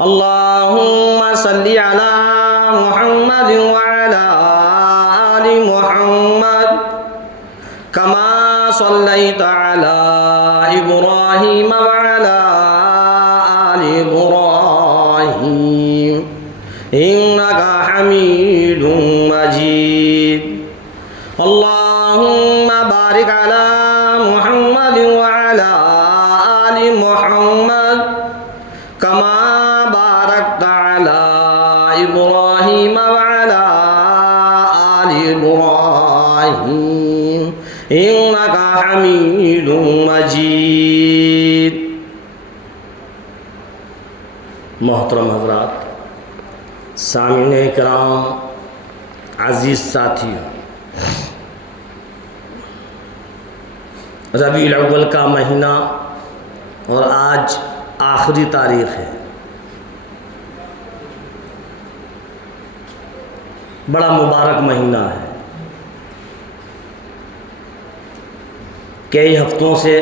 अल्लाहुम्मा सल्ली अला मुहम्मद व अला आलि मुहम्मद कमा सल्लैता अला इब्राहीम व अला आलि इब्राहीम इन्नका हमीदुम मजीद। अल्लाहुम्मा बारिक अला मुहम्मद व अला आलि मुहम्मद कमा बारकता अला इब्राहीम व अला आलि इब्राहीम इन्नका हमीदुम मजीद। मोहतरम हज़रात, सामीने किराम, अज़ीज़ साथियों, रबीउल अव्वल का महीना और आज आखिरी तारीख़ है। बड़ा मुबारक महीना है। कई हफ्तों से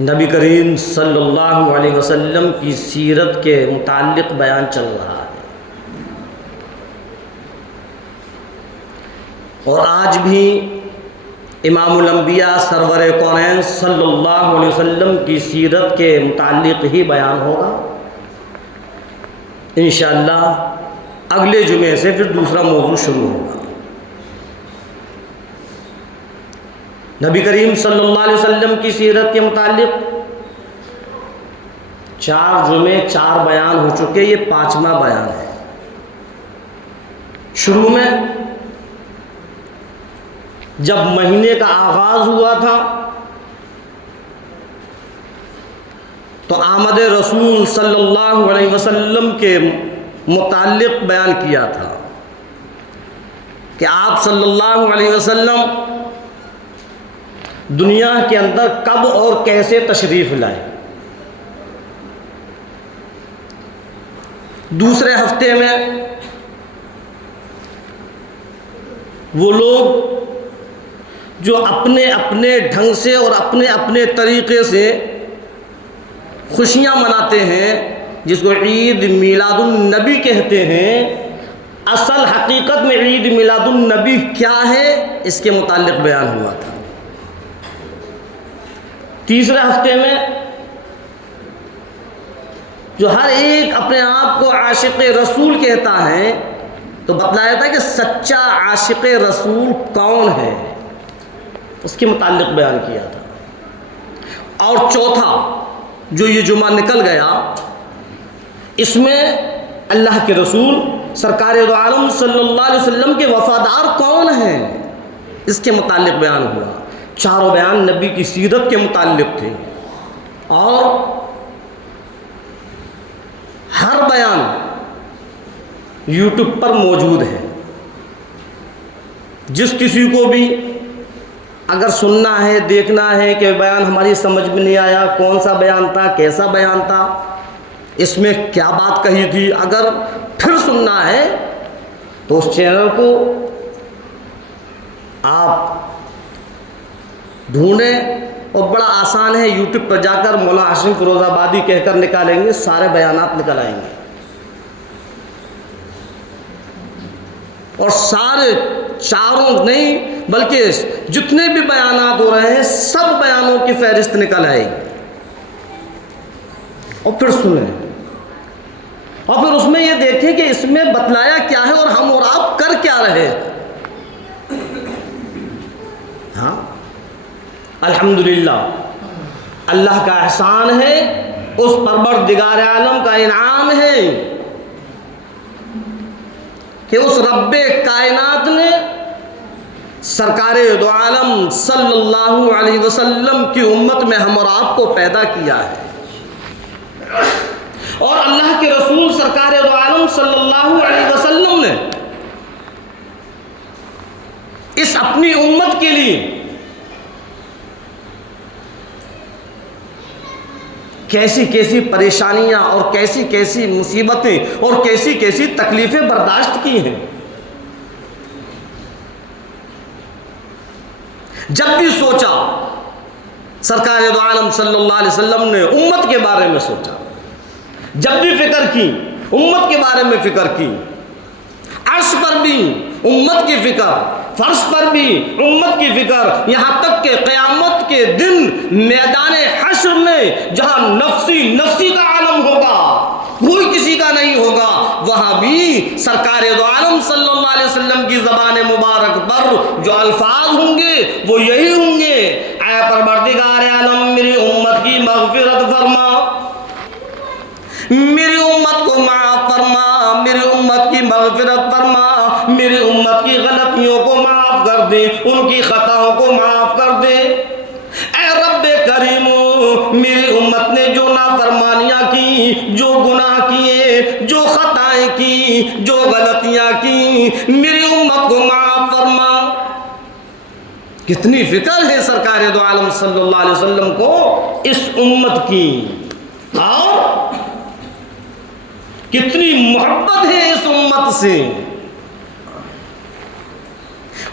नबी करीम सल्लल्लाहु अलैहि वसल्लम की सीरत के मुताल्लिक़ बयान चल रहा है और आज भी इमामुल अंबिया सरवर कौनैन सल्लल्लाहु अलैहि वसल्लम की सीरत के मुताल्लिक़ ही बयान होगा। इंशाअल्लाह अगले जुमे से फिर दूसरा मौजू शुरू होगा। नबी करीम सल्लल्लाहु अलैहि वसल्लम की सीरत के मुताल्लिक़ 4 जुमे 4 बयान हो चुके, ये 5वां बयान है। शुरू में जब महीने का आगाज़ हुआ था तो आमद रसूल सल्लल्लाहु अलैहि वसल्लम के मुताल्लिक़ बयान किया था कि आप सल्लल्लाहु अलैहि वसल्लम दुनिया के अंदर कब और कैसे तशरीफ़ लाए। दूसरे हफ्ते में वो लोग जो अपने अपने ढंग से और अपने अपने तरीक़े से खुशियाँ मनाते हैं, जिसको ईद मिलादुन नबी कहते हैं, असल हकीकत में ईद मिलादुन नबी क्या है इसके मुताल्लिक़ बयान हुआ था। तीसरे हफ्ते में जो हर एक अपने आप को आशिक़ रसूल कहता है तो बतलाया था कि सच्चा आशिक़ रसूल कौन है, उसके मुताल्लिक़ बयान किया था। और चौथा जो ये जुमा निकल गया, इसमें अल्लाह के रसूल सरकार दो आलम सल्लल्लाहु अलैहि वसल्लम के वफ़ादार कौन हैं इसके मुताल्लिक़ बयान हुआ। चारों बयान नबी की सीरत के मुताल्लिक़ थे और हर बयान यूट्यूब पर मौजूद है। जिस किसी को भी अगर सुनना है, देखना है कि बयान हमारी समझ में नहीं आया, कौन सा बयान था, कैसा बयान था, इसमें क्या बात कही थी, अगर फिर सुनना है तो उस चैनल को आप ढूंढें और बड़ा आसान है, यूट्यूब पर जाकर मौला हाशिम फिरोज़ाबादी कहकर निकालेंगे, सारे बयानात निकल आएंगे और सारे चारों नहीं बल्कि जितने भी बयानात हो रहे हैं सब बयानों की फहरिस्त निकल आएगी और फिर सुने और फिर उसमें ये देखें कि इसमें बतलाया क्या है और हम और आप कर क्या रहे हैं। हाँ, अल्हम्दुलिल्लाह, अल्लाह का एहसान है, उस परवरदिगार आलम का इनाम है कि उस रब्बे कायनात ने सरकारे दो आलम सल्लल्लाहु अलैहि वसल्लम की उम्मत में हम और आपको पैदा किया है और अल्लाह के रसूल सरकारे दो आलम सल्लल्लाहु अलैहि वसल्लम ने इस अपनी उम्मत के लिए कैसी कैसी परेशानियां और कैसी कैसी मुसीबतें और कैसी कैसी तकलीफें बर्दाश्त की हैं। जब भी सोचा सरकार दो आलम सल्लल्लाहु अलैहि वसल्लम ने उम्मत के बारे में सोचा जब भी फिक्र की उम्मत के बारे में फिक्र की, अर्श पर भी उम्मत की फिक्र, फर्श पर भी उम्मत की फिक्र, यहाँ तक कि क़यामत के दिन मैदान हश्र में जहाँ नफ्सी नफ्सी का आलम होगा, कोई किसी का नहीं होगा, वहाँ भी सरकार दो आलम सल्लल्लाहु अलैहि वसल्लम की ज़बान मुबारक पर जो अल्फाज होंगे वो यही होंगे, ऐ परवरदिगार आलम मेरी उम्मत की मग़फ़िरत फरमा, मेरी उम्मत को माफ़ फरमा, मेरी उम्मत की मग़फ़िरत फरमा, मेरी उम्मत की गलतियों को माफ़ कर दे, उनकी ख़ताओं को माफ़ कर दे। ऐ रब्बे करीमो मेरी उम्मत ने जो नाफरमानियाँ की, जो गुनाह किए, जो ख़ताएँ की, जो गलतियाँ की, मेरी उम्मत को माफ़ फरमा। कितनी फ़िक्र है सरकार दो आलम सल्लल्लाहु अलैहि वसल्लम को इस उम्मत की, और कितनी मोहब्बत है इस उम्मत से।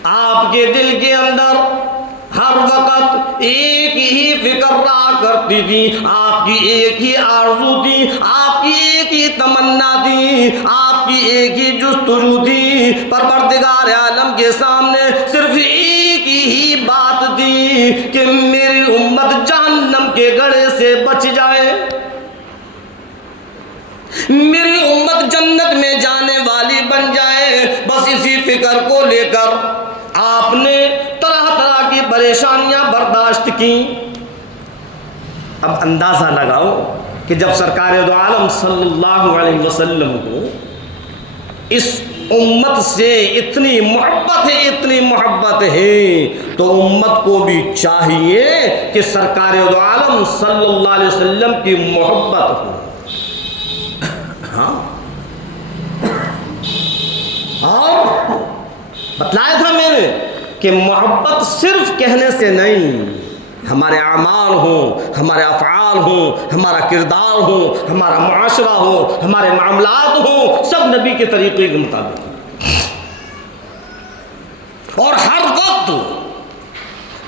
आपके दिल के अंदर हर वक्त एक ही फिक्र रहा करती थी, आपकी एक ही आरज़ू थी, आपकी एक ही तमन्ना थी, आपकी एक ही जुस्तजू थी, परवरदिगार आलम के सामने सिर्फ एक ही बात थी कि मेरी उम्मत जहन्नम के गड़े से बच जाए, मेरी उम्मत जन्नत में जाने वाली बन जाए। बस इसी फिक्र को लेकर आपने तरह तरह की परेशानियां बर्दाश्त की। अब अंदाज़ा लगाओ कि जब सरकार दो आलम सल्लल्लाहु अलैहि वसल्लम को इस उम्मत से इतनी मोहब्बत है, इतनी मोहब्बत है, तो उम्मत को भी चाहिए कि सरकार दो आलम सल्लल्लाहु अलैहि वसल्लम की मोहब्बत हो। हाँ, और बतलाया था मैंने कि मोहब्बत सिर्फ कहने से नहीं, हमारे अमाल हो, हमारे अफ़आल हो, हमारा किरदार हो, हमारा मुआशरा हो, हमारे मामलात हो, सब नबी के तरीक़े के मुताबिक, और हर वक्त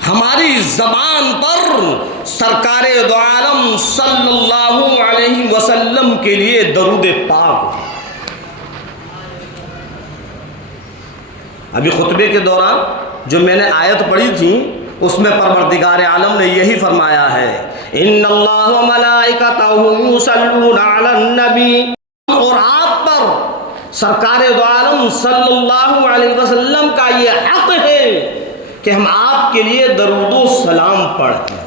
हमारी ज़बान पर सरकार दो आलम सल्लल्लाहु अलैहि वसल्लम के लिए दरूद पाक। अभी खुतबे के दौरान जो मैंने आयत पढ़ी थी उसमें परवरदिगार आलम ने यही फरमाया है, इन्नल्लाह व मलाइकतहु युसल्लूना अलन नबी, और आप पर सरकार दो आलम सल्लल्लाहु अलैहि वसल्लम का ये हक़ है कि हम आपके लिए दरूदो सलाम पढ़ें।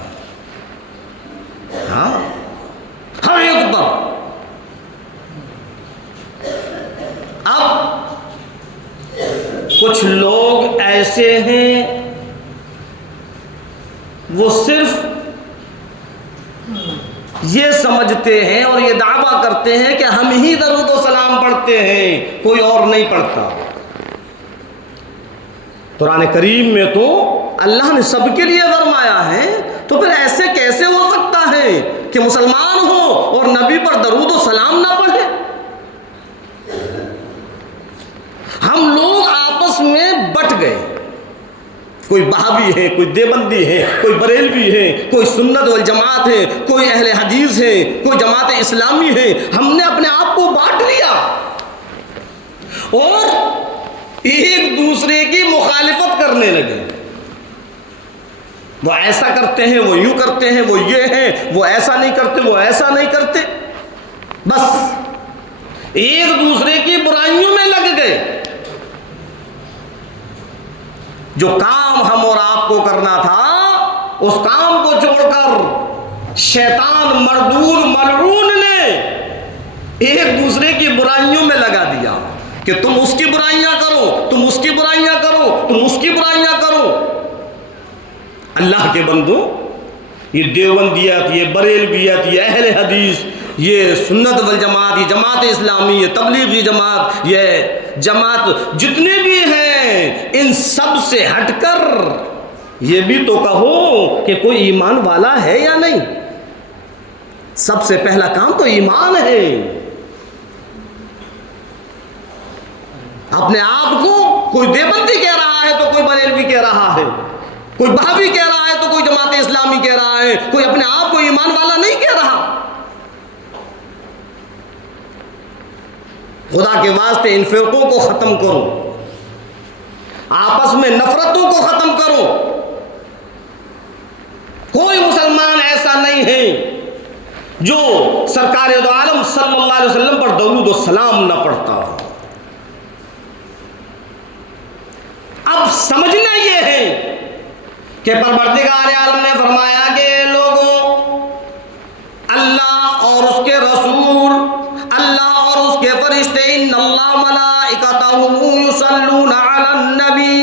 हाँ, हर एक पर। अब कुछ लोग ऐसे हैं वो सिर्फ ये समझते हैं और ये दावा करते हैं कि हम ही दरूदो सलाम पढ़ते हैं, कोई और नहीं पढ़ता। कुरान करीम में तो अल्लाह ने सबके लिए फरमाया है, तो फिर ऐसे कैसे हो सकता है कि मुसलमान हो और नबी पर दरूद व सलाम ना पढ़े? हम लोग आपस में बट गए, कोई बहावी है, कोई देवबंदी है, कोई बरेलवी है, कोई सुन्नत वल जमात है, कोई अहले हदीस है, कोई जमात इस्लामी है। हमने अपने आप को बांट लिया और एक दूसरे की मुखालिफत करने लगे। वो ऐसा करते हैं, वो यूं करते हैं, वो ये हैं, वो ऐसा नहीं करते, वो ऐसा नहीं करते, बस एक दूसरे की बुराइयों में लग गए। जो काम हम और आपको करना था, उस काम को छोड़कर शैतान मरदूद मलऊन ने एक दूसरे की बुराइयों में लगा दिया कि तुम उसकी बुराइयां करो, तुम उसकी बुराइयां करो, तुम उसकी बुराइयां करो। अल्लाह के बंदो, ये देवबंदियत, ये बरेलवियत, ये अहले हदीस, ये सुन्नत वल जमात, ये जमात इस्लामी, ये तबलीगी जमात, ये जमात जितने भी हैं, इन सब से हटकर ये भी तो कहो कि कोई ईमान वाला है या नहीं। सबसे पहला काम तो ईमान है। अपने आप को कोई देवबंदी कह रहा है तो कोई बरेलवी कह रहा है, कोई बहावी कह रहा है तो कोई जमात इस्लामी कह रहा है, कोई अपने आप को ईमान वाला नहीं कह रहा। खुदा के वास्ते इन फिरकों को ख़त्म करो, आपस में नफरतों को ख़त्म करो। कोई मुसलमान ऐसा नहीं है जो सरकार दो आलम सल्लल्लाहु अलैहि वसल्लम पर दरूद व सलाम न पढ़ता हो। अब समझना यह है कि परवरदिगार आलम ने फरमाया कि लोगों, अल्लाह और उसके रसूल, अल्लाह और उसके फरिश्ते, इन्नल्लाह मलाइकतहु युसल्लूना अलन नबी,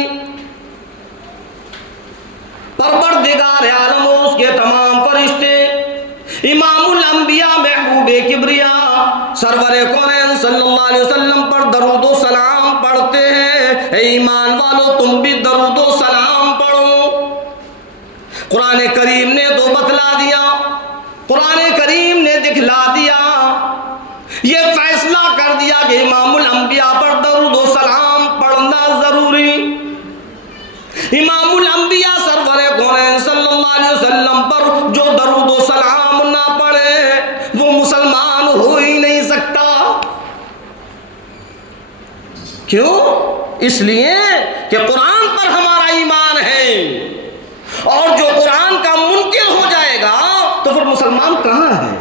परवरदिगार आलम और उसके तमाम फरिश्ते इमामुल अंबिया महबूबे किब्रिया सरवरे कौनैन सल्लल्लाहु अलैहि वसल्लम पर दरूद व सलाम पढ़ते हैं। ए ईमान वालों, तुम भी दरूद व सलाम पढ़ो। कुरान करीम ने तो बतला दिया, कुरान करीम ने दिखला दिया, ये फैसला कर दिया कि इमामुल अंबिया पर दरूद व सलाम पढ़ना जरूरी। इमामुल अंबिया सरवरे कौनैन सल्लल्लाहु अलैहि वसल्लम पर जो दरूद व सलाम ना पढ़े वो मुसलमान हो ही नहीं सकता। क्यों? इसलिए कि कुरान पर हमारा ईमान है, और जो कुरान का मुनकिर हो जाएगा तो फिर मुसलमान कहां है?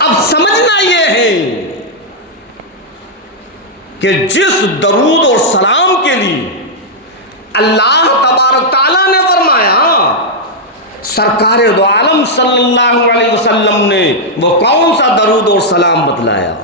अब समझना यह है कि जिस दरूद और सलाम के लिए अल्लाह तबारक ताला ने फरमाया, सरकार दो आलम सल्लल्लाहु अलैहि वसल्लम ने वो कौन सा दरूद और सलाम बतलाया?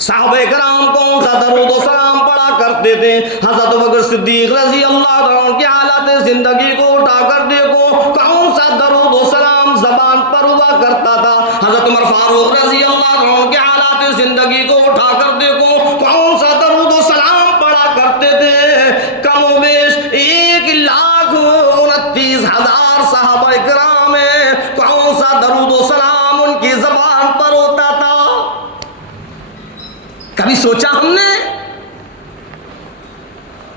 साहबे कराम कौन सा दरूद और सलाम पढ़ा करते थे? हज़रत बकर सिद्दीक रज़ी अल्लाह अन्हु के हालात जिंदगी को उठा कर देखो, कौन सा दरूद और सलाम जबान पर हुआ करता था। हज़रत उमर फारूक रज़ी अल्लाह अन्हु के हालात जिंदगी को उठा कर देखो, कौन सा दरूद और सलाम पढ़ा करते थे। कमोबेश 1,29,000 साहबा कराम में कौन सा दरूद और सलाम उनकी जबान पर होता था? कभी सोचा हमने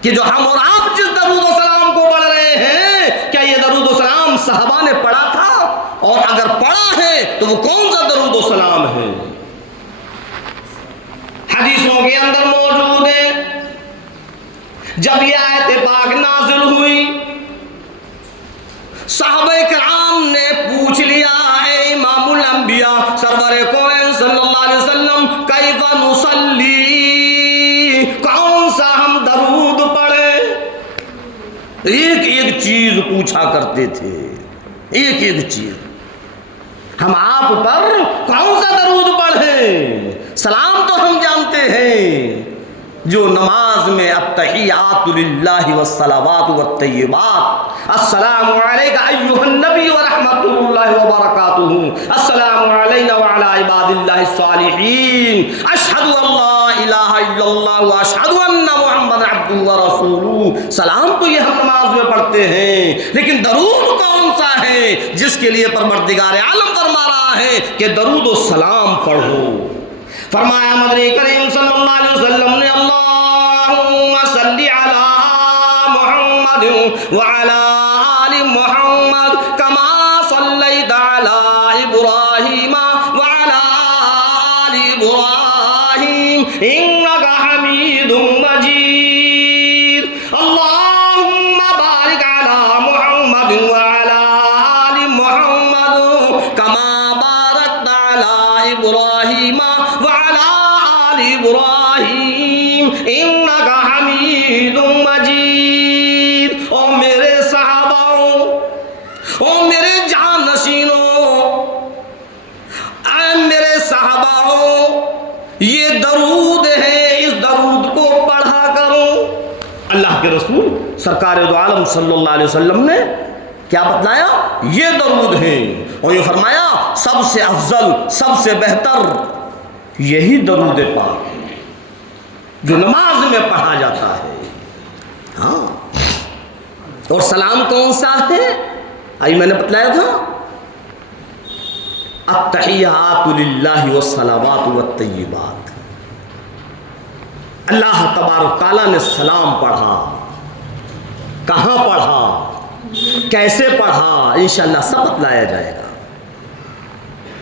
कि जो हम और आप जिस दरूद व सलाम को पढ़ रहे हैं, क्या ये दरूद व सलाम साहबा ने पढ़ा था? और अगर पढ़ा है तो वो कौन सा दरूद व सलाम है? हदीसों के अंदर मौजूद है, जब ये आयत पाक नाज़िल हुई, साहबे कराम ने पूछ लिया, है इमामुल अंबिया सरवरे कौनैन सल्लल्लाहु अलैहि वसल्लम, कैफा नुसल्ली, कौन सा हम दरूद पढ़े? एक एक चीज पूछा करते थे, एक एक चीज। हम आप पर कौन सा दरूद पढ़े? सलाम तो हम जानते हैं, जो नमाज में अत्तहियातु लिल्लाहि वस्सलावातु वत्तय्यिबात, अस्सलामु अलैका अय्युहन नबी व रहमतुल्लाहि व बरकातुहू, अस्सलामु अलैना व अला इबादिल्लाहिस सालिहीन, अशहदु अल्ला इलाहा इल्लल्लाह व अशहदु अन्ना मुहम्मदन अब्दुहु व रसूलुहू। सलाम तो ये हम नमाज में पढ़ते हैं, लेकिन दरूद कौन सा है जिसके लिए परवरदिगार आलम फरमा रहा है कि दरूद व सलाम पढ़ो? फरमाया मदनी करीम सल्लल्लाहु अलैहि वसल्लम ने, अल्लाहुम्मा सल्ली अला मुहम्मद व अला आलि मुहम्मद कमा सल्लैता अला इब्राहीम व अला आलि इब्राहीम इन्नका हमीदुम मजीद। अल्लाहुम्मा बारिक अला मुहम्मद व अला आलि मुहम्मद कमा बारकता अला इब्राहीम व अला आलि इब्राहीम इन्नका हमीदुम मजीद। ओ मेरे सहाबाओं, ओ मेरे जानशीनों, मेरे सहाबाओं, ये दरूद है, इस दरूद को पढ़ा करो। अल्लाह के रसूल सरकार दो आलम सल्लल्लाहु अलैहि वसल्लम ने क्या बतलाया? ये दरूद है, और ये फरमाया सबसे अफजल, सबसे बेहतर यही दरूद पाक है जो नमाज में पढ़ा जाता है। हाँ, और सलाम कौन सा है? आई मैंने बतलाया था, अत्तहियातु लिल्लाहि वस्सलावातु वत्तय्यिबात। अल्लाह तबारक ताला ने सलाम पढ़ा, कहाँ पढ़ा, कैसे पढ़ा, इंशाअल्लाह सब बतलाया जाएगा।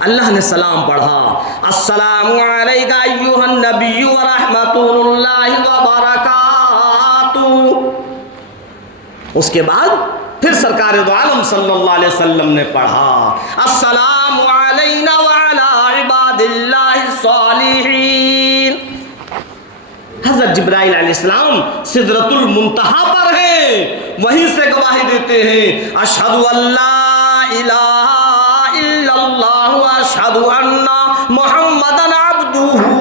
अल्लाह ने सलाम पढ़ा, अस्सलामु अलैका अय्युहन नबिय्यु व रहमतुल्लाहि व बरकातुहू। उसके बाद फिर सरकार दो आलम सल्लल्लाहु अलैहि वसल्लम ने पढ़ा, अस्सलामु अलैना व अला इबादिल्लाहि सालिहीन। हज़रत जिब्राइल अलैहिस्सलाम सिदरतुल मुंतहा पर हैं, वहीं से गवाही देते हैं, अशहदु अल्ला इलाहा इल्लल्लाह व अशहदु अन्ना मुहम्मदन अब्दुहु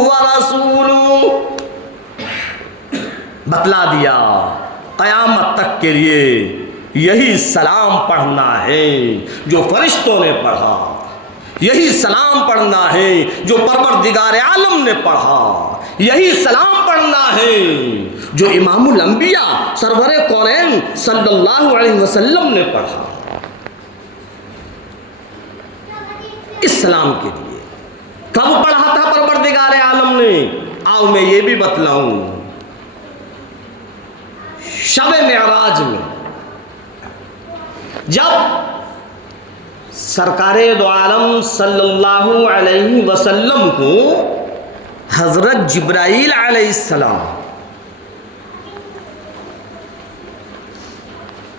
व रसूलुहु। बतला दिया क़यामत तक के लिए यही सलाम पढ़ना है जो फरिश्तों ने पढ़ा, यही सलाम पढ़ना है जो परवरदिगार आलम ने पढ़ा, यही सलाम पढ़ना है जो इमामुल अंबिया सरवरे कौनैन सल्लल्लाहु अलैहि वसल्लम ने पढ़ा। इस सलाम के लिए कब पढ़ा था परवरदिगार आलम ने? आओ मैं ये भी बतलाऊं, शब मेराज में जब सरकारे दो आलम सल्लल्लाहु अलैहि वसल्लम को हज़रत जिब्राइल अलैहिस्सलाम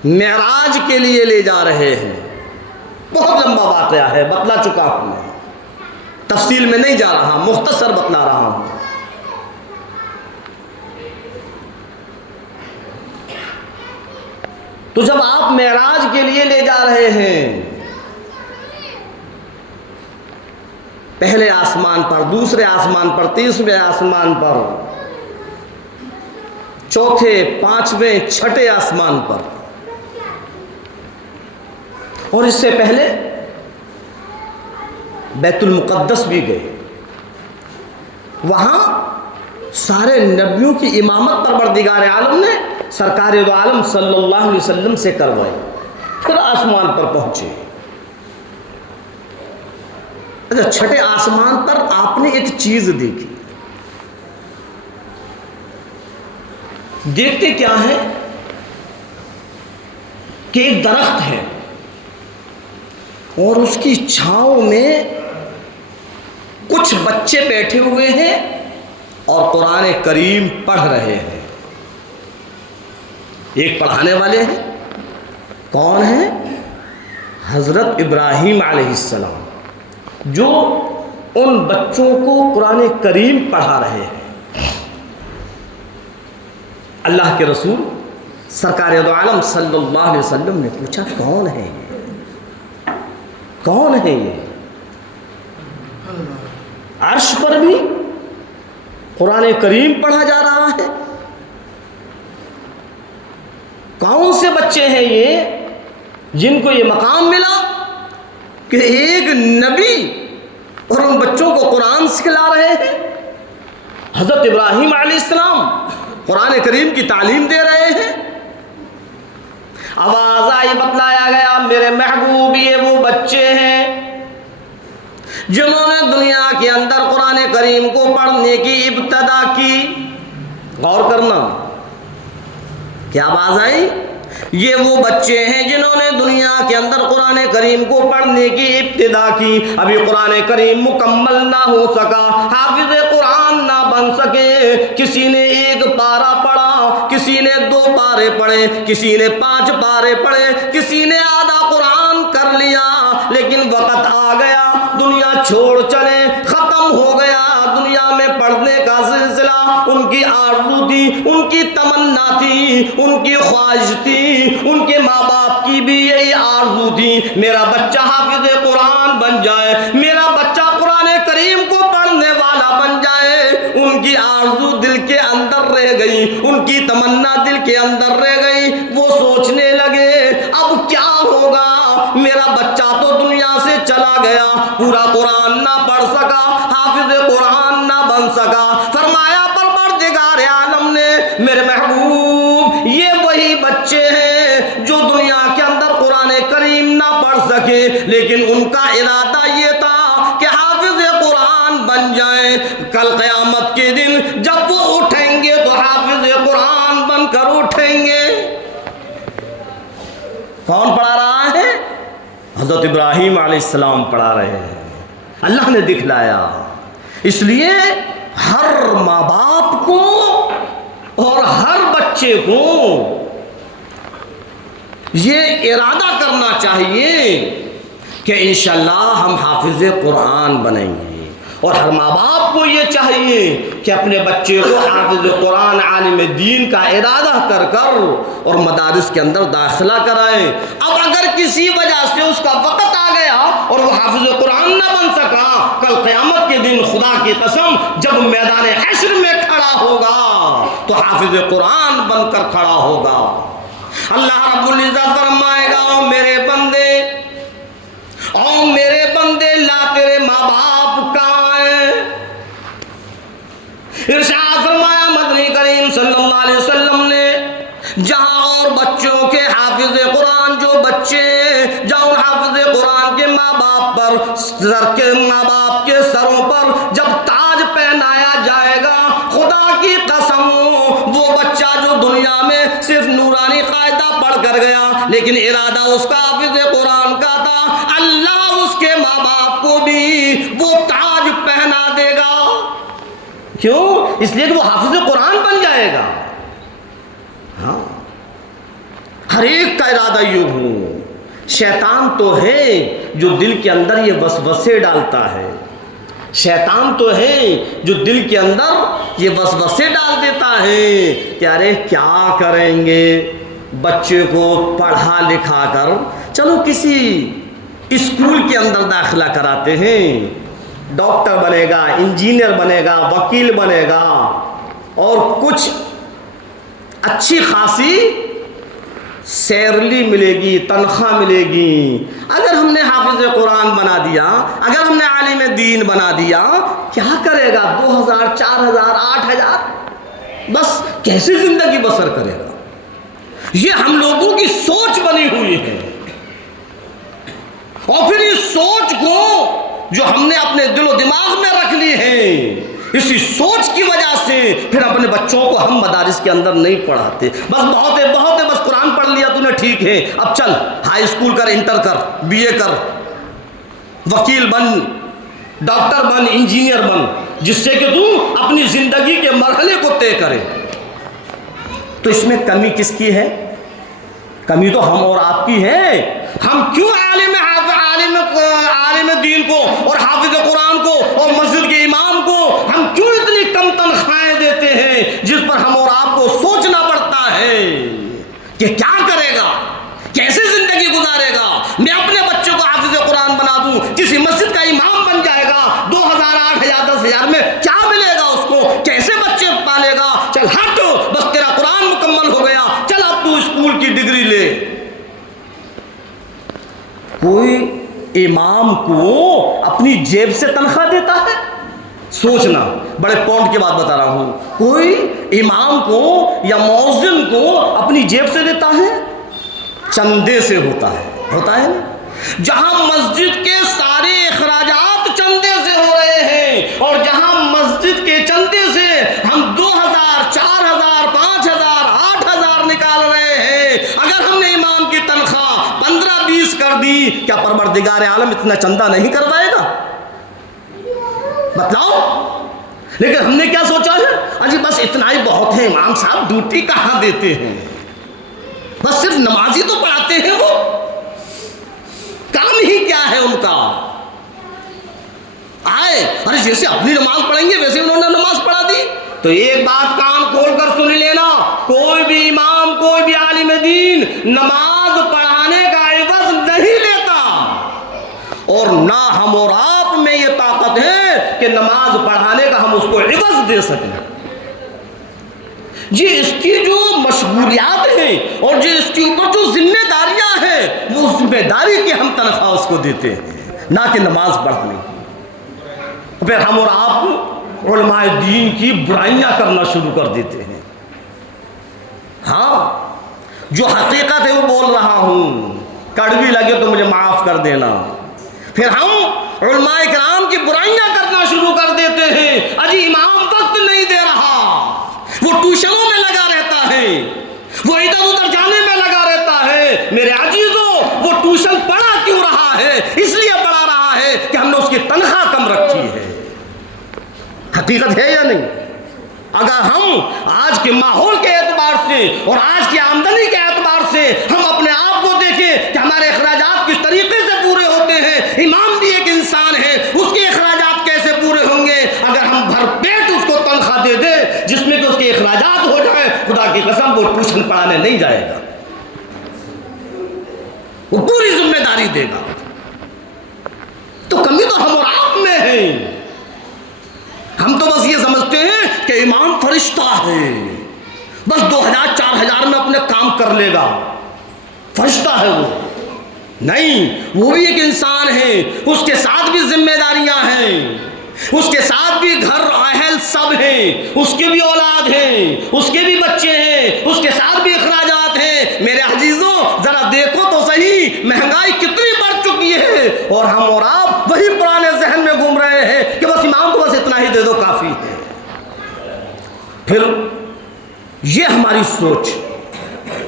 मेराज के लिए ले जा रहे हैं। बहुत लंबा वाक़या है, बतला चुका हूं मैं, तफसील में नहीं जा रहा, मुख्तसर बतला रहा हूं। तो जब आप मेराज के लिए ले जा रहे हैं, पहले आसमान पर, दूसरे आसमान पर, तीसरे आसमान पर, चौथे, पांचवें, छठे आसमान पर, और इससे पहले बैतुल मुक़द्दस भी गए। वहां सारे नबियों की इमामत परवरदिगार आलम ने सरकार दो आलम सल्लल्लाहु अलैहि वसल्लम से करवाई, फिर आसमान पर पहुंचे। अच्छा, छठे आसमान पर आपने एक चीज देखी। देखते क्या है कि एक दरख्त है और उसकी छांव में कुछ बच्चे बैठे हुए हैं और कुरान करीम पढ़ रहे हैं। एक पढ़ाने वाले हैं, कौन है? हज़रत इब्राहीम अलैहिस्सलाम, जो उन बच्चों को कुरान करीम पढ़ा रहे हैं। अल्लाह के रसूल सरकार दो आलम सल्लल्लाहु अलैहि वसल्लम ने पूछा, कौन है ये? कौन है ये? अर्श पर भी कुरान करीम पढ़ा जा रहा है। कौन से बच्चे हैं ये जिनको ये मकाम मिला कि एक नबी और उन बच्चों को कुरान सिखला रहे हैं? हज़रत इब्राहीम अलैहिस्सलाम कुरान करीम की तालीम दे रहे हैं। आवाज़ आई, बतलाया गया, मेरे महबूब ये वो बच्चे हैं जिन्होंने दुनिया के अंदर कुरान करीम को पढ़ने की इब्तदा की। गौर करना, क्या आवाज़ आई? ये वो बच्चे हैं जिन्होंने दुनिया के अंदर कुरान करीम को पढ़ने की इब्तिदा की। अभी कुरान करीम मुकम्मल ना हो सका, हाफिज कुरान ना बन सके। किसी ने एक पारा पढ़ा, किसी ने 2 पारे पढ़े, किसी ने 5 पारे पढ़े, किसी ने आधा कुरान कर लिया, लेकिन वक्त आ गया, दुनिया छोड़ चले, खत्म हो गया दुनिया में पढ़ने का सिलसिला। उनकी आरज़ू थी, उनकी तमन्ना थी, उनकी ख्वाहिश थी, उनके माँ बाप की भी यही आरज़ू थी, मेरा बच्चा हाफिज़ कुरान बन जाए, मेरा बच्चा कुरान करीम को पढ़ने वाला बन जाए। उनकी आरज़ू दिल के अंदर रह गई, उनकी तमन्ना दिल के अंदर रह गई। वो सोचने लगे, अब क्या होगा, मेरा बच्चा तो दुनिया से चला गया, पूरा कुरान ना पढ़ सका, हाफिज़ कुरान ना बन सका। फरमाया परवरदिगार आलम ने, मेरे महबूब ये वही बच्चे हैं जो दुनिया के अंदर कुरान करीम ना पढ़ सके, लेकिन उनका इरादा ये था कि हाफिज़ कुरान बन जाए। कल क़यामत के दिन जब वो उठेंगे तो हाफिज़ कुरान बनकर उठेंगे। कौन पढ़ा रहा है? हज़रत इब्राहीम अलैहिस्सलाम पढ़ा रहे हैं। अल्लाह ने दिखलाया। इसलिए हर माँ बाप को और हर बच्चे को ये इरादा करना चाहिए कि इंशाअल्लाह हम हाफिज़ कुरान बनेंगे, और हर माँ बाप को ये चाहिए कि अपने बच्चे को हाफिज़ कुरान आलिम दीन का इरादा कर कर और मदारिस के अंदर दाखिला कराएं। अब अगर किसी वजह से उसका वक़्त आ गया और वो हाफिज़ कुरान न बन सका, कल क़यामत के दिन खुदा की कसम जब मैदान हश्र में खड़ा होगा तो हाफिज़ कुरान बनकर खड़ा होगा। अल्लाह रब्बुल इज़्ज़त फरमाएगा, ओ मेरे बंदे, ओ मेरे बंदे, ला तेरे माँ बाप कहाँ हैं? इरशाद फरमाया मदनी करीम सल्लल्लाहु अलैहि वसल्लम ने, जहाँ और बच्चों के हाफिज़ कुरान जो बच्चे, जहाँ उन हाफिज़ कुरान के माँ बाप पर, सर के माँ बाप के सरों पर जब ताज पहनाया जाएगा, खुदा की कसम वो बच्चा जो दुनिया में सिर्फ नूरानी कायदा पढ़ कर गया लेकिन इरादा उसका हाफिज़ कुरान का था, अल्लाह उसके माँ बाप को भी वो ताज पहना देगा। क्यों? इसलिए कि वो हाफिज़ कुरान बन जाएगा। हाँ, हर एक का इरादा यूं हो। शैतान तो है जो दिल के अंदर ये वसवसे डालता है, शैतान तो है जो दिल के अंदर ये वसवसे डाल देता है कि अरे क्या करेंगे बच्चे को पढ़ा लिखा कर, चलो किसी स्कूल के अंदर दाखिला कराते हैं, डॉक्टर बनेगा, इंजीनियर बनेगा, वकील बनेगा और कुछ अच्छी खासी सैलरी मिलेगी, तनख्वाह मिलेगी। अगर हमने हाफिज़ कुरान बना दिया, अगर हमने आलिम दीन बना दिया, क्या करेगा? 2000, 4000, 8000, बस कैसे जिंदगी बसर करेगा? ये हम लोगों की सोच बनी हुई है। और फिर इस सोच को जो हमने अपने दिलो दिमाग में रख ली है, इसी सोच की वजह से फिर अपने बच्चों को हम मदारिस के अंदर नहीं पढ़ाते। बस बहुत है, बहुत है, बस कुरान पढ़ लिया तूने, ठीक है, अब चल हाई स्कूल कर, इंटर कर, बीए कर, वकील बन, डॉक्टर बन, इंजीनियर बन, जिससे कि तू अपनी जिंदगी के मरहले को तय करे। तो इसमें कमी किसकी है? कमी तो हम और आपकी है। हम क्यों आलिम दीन को और हाफिज़ कुरान को और मस्जिद के इमाम को हम क्यों इतनी कम तनख्वाहें देते हैं, जिस पर हम और आपको सोचना पड़ता है कि क्या करेगा, कैसे जिंदगी गुजारेगा। मैं अपने बच्चों को हाफिज़ कुरान बना दूं, किसी मस्जिद का इमाम बन जाएगा, 2000, 8000, 10,000 में क्या मिलेगा उसको, कैसे बच्चे पालेगा? चल हट, बस तेरा कुरान मुकम्मल हो गया, चल अब तू स्कूल की डिग्री ले। कोई इमाम को अपनी जेब से तनख्वाह देता है? सोचना, बड़े पॉइंट की बात बता रहा हूं। कोई इमाम को या मौज़िन को अपनी जेब से देता है? चंदे से होता है ना? जहां मस्जिद के सारे अखराजात चंदे से हो रहे हैं और जहां मस्जिद के चंदे से हम 2000, 4000, 5000, 8000 निकाल रहे हैं, अगर हमने इमाम की तनख्वाह 15-20 कर दी, क्या परवरदिगार आलम इतना चंदा नहीं करवाएगा? बतलाओ। लेकिन हमने क्या सोचा है, अजी बस इतना ही बहुत है, इमाम साहब ड्यूटी कहां देते हैं, बस सिर्फ नमाज ही तो पढ़ाते हैं, वो काम ही क्या है उनका? आए, अरे जैसे अपनी नमाज पढ़ेंगे वैसे उन्होंने नमाज पढ़ा दी। तो एक बात कान खोल कर सुन लेना, कोई भी इमाम, कोई भी आलिम दीन नमाज पढ़ाने का इवज़ नहीं लेता, और ना हम और आप में ये ताकत है कि नमाज पढ़ाने का हम उसको इवज़ दे सकें। जी इसकी जो मशगूलियात हैं और जो इसके ऊपर जो जिम्मेदारियां हैं, वो जिम्मेदारी की हम तनख्वाह उसको देते हैं, ना कि नमाज पढ़ाने की। फिर हम और आप उलमाए दीन की बुराइयां करना शुरू कर देते हैं। हाँ, जो हकीकत है वो बोल रहा हूं, कड़वी लगे तो मुझे माफ कर देना। फिर हम उलमाए किराम की बुराइयां करना शुरू कर देते हैं। अजी इमाम वक्त नहीं दे रहा, वो ट्यूशनों में लगा रहता है, वो इधर उधर जाने में लगा रहता है। मेरे अजीजों, वो ट्यूशन पढ़ा क्यों रहा है? इसलिए पढ़ा रहा है कि हमने उसकी तनख्वाह अगर हम आज के माहौल के एतबार से और आज की आमदनी के एतबार से हम अपने आप को देखें कि हमारे अखराजात किस तरीके से पूरे होते हैं, इमाम भी एक इंसान है, उसके अखराजात कैसे पूरे होंगे, अगर हम भरपेट उसको तनख्वाह दे दे जिसमें कि उसके अखराजात हो जाए, खुदा की कसम वो ट्यूशन पढ़ाने नहीं जाएगा, वो पूरी जिम्मेदारी देगा। तो कमी तो हम और आप में है। हम तो बस ये समझते हैं कि इमाम फरिश्ता है, बस 2000-4000 में अपने काम कर लेगा, फरिश्ता है वो। नहीं, वो भी एक इंसान है, उसके साथ भी जिम्मेदारियां हैं, उसके साथ भी घर अहल सब हैं, उसके भी औलाद हैं, उसके भी बच्चे हैं, उसके साथ भी अखराजात हैं। मेरे अजीजों, जरा देखो तो सही महंगाई कितनी बढ़ चुकी है, और हम और आप वही पुराने जहन में घूम रहे हैं कि बस इमाम को बस इतना ही दे दो काफी है। फिर ये हमारी सोच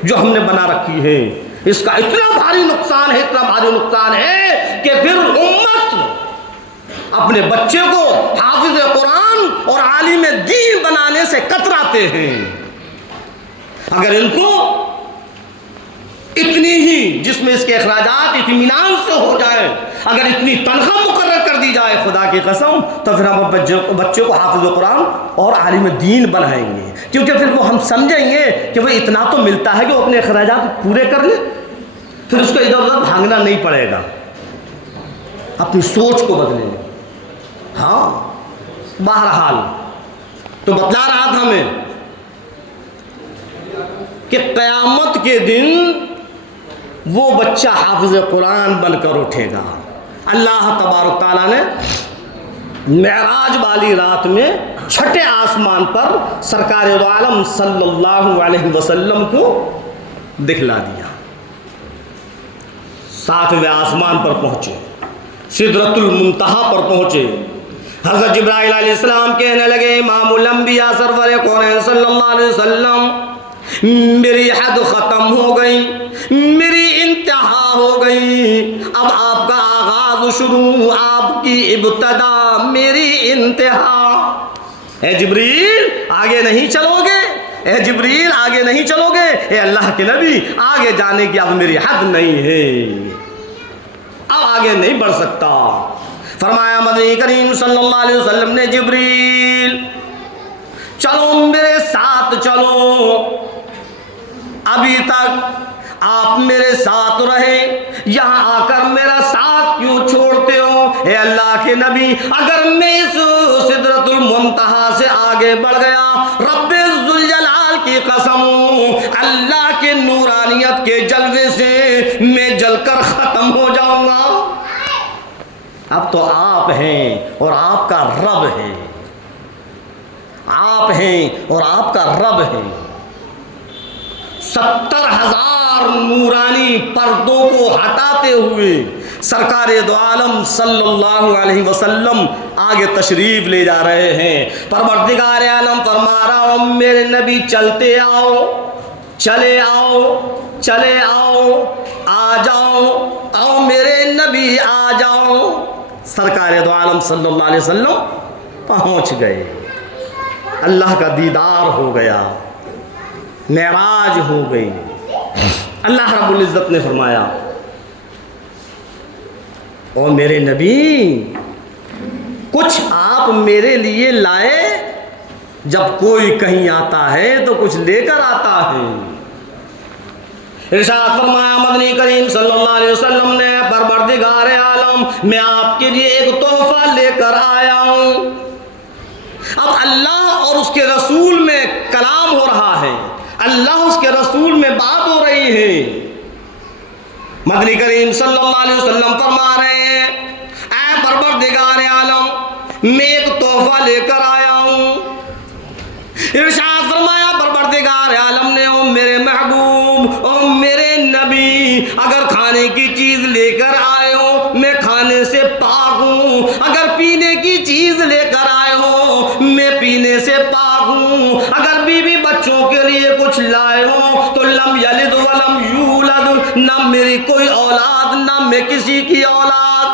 जो हमने बना रखी है, इसका इतना भारी नुकसान है, इतना भारी नुकसान है कि फिर उम्मत अपने बच्चे को हाफिज कुरान और आलिम दीन बनाने से कतराते हैं। अगर इनको इतनी ही जिसमें इसके अखराजात इत्मीनान से हो जाए, अगर इतनी तनख्वाह मुकर्रर कर दी जाए, खुदा की कसम, तो फिर हम बच्चे को हाफिज कुरान और आलिम दीन बनाएंगे, क्योंकि फिर वो हम समझेंगे कि वो इतना तो मिलता है कि वो अपने अखराजात पूरे कर ले, फिर उसको इधर उधर भागना नहीं पड़ेगा। अपनी सोच को बदलें। हाँ, बहरहाल तो बतला रहा था मैं कि क़यामत के दिन वो बच्चा हाफिज कुरान बनकर उठेगा। अल्लाह तबारक ताला ने मेराज वाली रात में छठे आसमान पर सरकार दो आलम सल्लल्लाहु अलैहि वसल्लम को दिखला दिया। सातवें आसमान पर पहुंचे, सिदरतुल मुंतहा पर पहुंचे। हज़रत जिब्राइल अलैहिस्सलाम कहने लगे, इमामुल अंबिया सरवर कौनैन सल्लल्लाहु अलैहि वसल्लम, मेरी हद ख़त्म हो गई, मेरी इंतहा हो गई, अब आपका आगाज शुरू, आपकी इब्तदा, मेरी इंतहा। ए जिब्रील आगे नहीं चलोगे, ए जिब्रील आगे नहीं चलोगे, ए अल्लाह के नबी आगे जाने की अब मेरी हद नहीं है, अब आगे नहीं बढ़ सकता। फरमाया मदनी करीम सल्लल्लाहु अलैहि वसल्लम ने, जिब्रील चलो मेरे साथ चलो, अभी तक आप मेरे साथ रहे, यहाँ आकर मेरा साथ क्यों छोड़ते हो? हे अल्लाह के नबी, अगर मैं इस सिदरतुल मुंतहा से आगे बढ़ गया, रब्बे जुल जलाल की कसम, अल्लाह के नूरानियत के जलवे से मैं जलकर खत्म हो जाऊंगा। अब तो आप हैं और आपका रब है, आप हैं और आपका रब है। 70,000 नूरानी पर्दों को हटाते हुए सरकार दो आलम सल्लल्लाहु अलैहि वसल्लम आगे तशरीफ ले जा रहे हैं। परवरदिगार आलम फरमा रहा हूं, मेरे नबी चलते आओ, चले आओ, चले आओ, आ जाओ, आओ मेरे नबी आ जाओ। सरकार दो आलम सल्लल्लाहु अलैहि वसल्लम पहुंच गए, अल्लाह का दीदार हो गया, मेराज हो गई। अल्लाह रब्बुल इज़्ज़त ने फरमाया, ओ मेरे नबी, कुछ आप मेरे लिए लाए? जब कोई कहीं आता है तो कुछ लेकर आता है। इरशाद फरमाया मदनी करीम सल्लल्लाहु अलैहि वसल्लम ने, परवरदिगार आलम, मैं आपके लिए एक तोहफा लेकर आया हूं। अब अल्लाह और उसके रसूल में कलाम हो रहा है, अल्लाह उसके रसूल में बात हो रही है। मदनी करीम सल्लल्लाहु अलैहि वसल्लम फरमा रहे हैं, ऐ परवरदिगार आलम, मैं एक तोहफा लेकर आया हूं। इरशाद फरमाया परवरदिगार आलम ने, ओ मेरे महबूब, ओ मेरे नबी, अगर खाने की चीज लेकर आए हो, मैं खाने से पाक हूं। अगर पीने की चीज लेकर आए हो, मैं पीने से पाक हूं। अगर बीवी बच्चों के लिए कुछ लाए हो तो लम यलिद वलम यूलद, न मेरी कोई औलाद, न मैं किसी की औलाद।